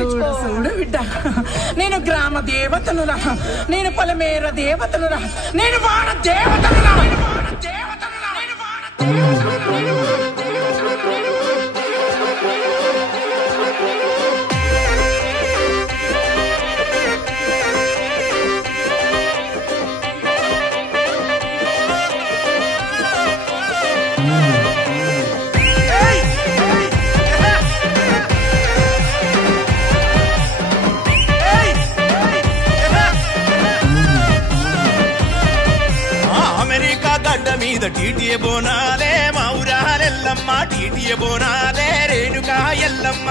చూడు చూడు బిడ్డ, నేను గ్రామ దేవతనురా, నేను పొలమేర దేవతనురా, నేను వాడ దేవతనురా. మీద టీటీఏ బోనాలే మా ఊరాలెల్లమ్మ, టీటీఏ బోనాలే రేణుకా ఎల్లమ్మ.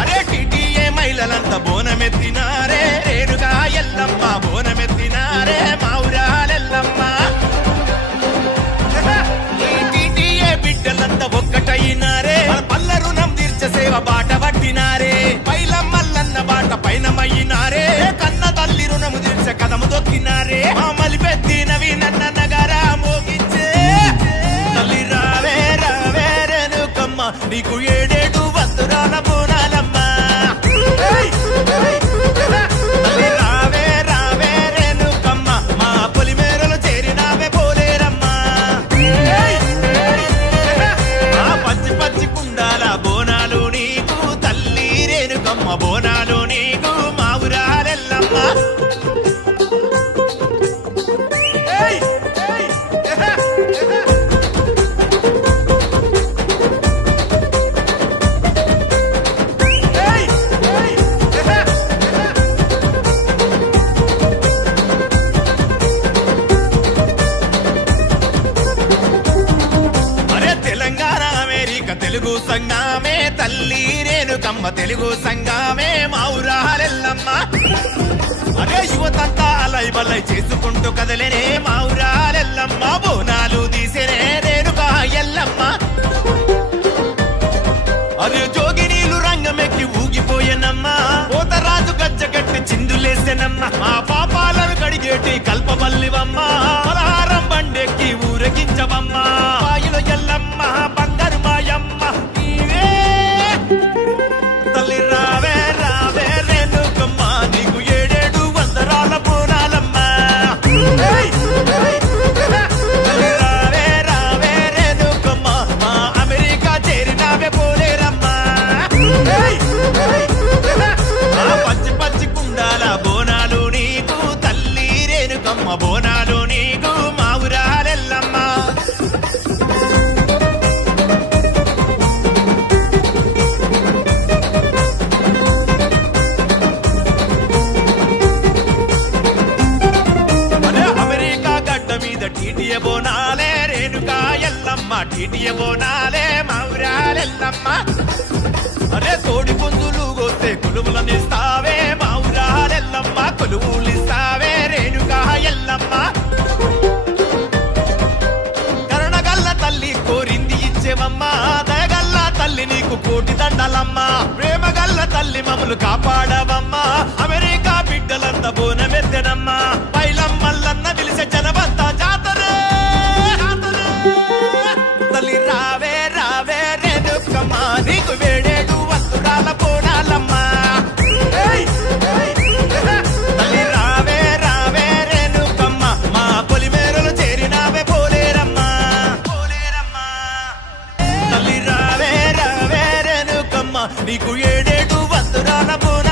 అరే టీటీఏ మహిళలంతా బోనమెత్తినారే, రేణుకా ఎల్లమ్మ బోనమెత్తినారే మా ఊరాలెల్లమ్మ. ఈ టీటీఏ బిడ్డలంతా ఒక్కటైనారే, పల్ల రుణం తీర్చ సేవ బాట పట్టినారే, పైలమ్మల్లన్న బాట పైనమయ్యినారే, కన్న తల్లి రుణము తీర్చ కదము దొక్కినారే. మామలి పెద్దినవి నన్న నగరా మోగించే, తల్లి రావే రావే రేణుకమ్మ, నీకు ఏడేడు వస్తురాల బోనాలమ్మ. తల్లి రావే రావే రేణుకమ్మ, మా పొలిమేరలు చేరినావే పోలేరమ్మ. ఆ పచ్చి పచ్చి కుండాల బోనాలు నీకు, తల్లి రేణుకమ్మ బోనాలు నీకు, మా ఊరాలెల్లమ్మ. తెలుగు సంగమే తల్లి రేణుకమ్మ, తెలుగు సంగమే మా ఊరాలెల్లమ్మ. అరే యువతంతా అలై బలై చేసుకుంటూ కదలేనే మా ఊరాలెల్లమ్మ, బోనాలు తీసేనే రేణుకా ఎల్లమ్మ. అరే జోగినీలు రంగమెక్కి ఊగిపోయేనమ్మా, పోతరాజు గజ్జగట్టి చిందులేసేనమ్మ, మా పాపాలను కడిగేటి కల్పవల్లివమ్మ, పలహారం బండెక్కి ఊరగించవమ్మ, పాయుల ఎల్లమ్మ బంగారు మాయమ్మ నీవే. తల్లి రావే రావే రేణుకమ్మ, నీకు ఏడేడు వందరాల బోనాలమ్మ. తల్లి రావే రావే రేణుకమ్మ, మా అమెరికా చేరినావే పోలేరమ్మ. ఆ పచ్చి పచ్చి కుండాల బోనాలు నీకు, తల్లి రేణుకమ్మ బోనాలు నీకు, మా ఊరాలెల్లమ్మ. అమెరికా గడ్డ మీద టీటీఏ బోనాలే రేణుకా ఎల్లమ్మ, టీటీఏ బోనాలే మా ఊరాలెల్లమ్మ. అరే తోడి పుంజులు గోస్తే కొలువులనిస్తావే మా ఊరాలెల్లమ్మ, కొలువులిస్తావే రేణుకా ఎల్లమ్మ. కరుణగల్ల తల్లి కోరింది ఇచ్చేవమ్మ, దయగల్ల తల్లి నీకు కోటి దండలమ్మ, ప్రేమగల్ల తల్లి మమ్మల్ని కాపాడవమ్మ. అమెరికా బిడ్డలంతా బోనమెత్తెనమ్మ, పైలమ్మల్లన్న పిలిచే జనమంతా జాతరే. తల్లి రావే రావే రేణుకమ్మ, నీకు వేడేడు వస్తురాల బోనాలమ్మ. తల్లి రావే రావే రేణుకమ్మ, మా పొలిమేరలు చేరినావే పోలేరమ్మ. తల్లి రావే రావే రేణుకమ్మ, నీకు ఏడేడు వస్తురాల బోనాలమ్మ.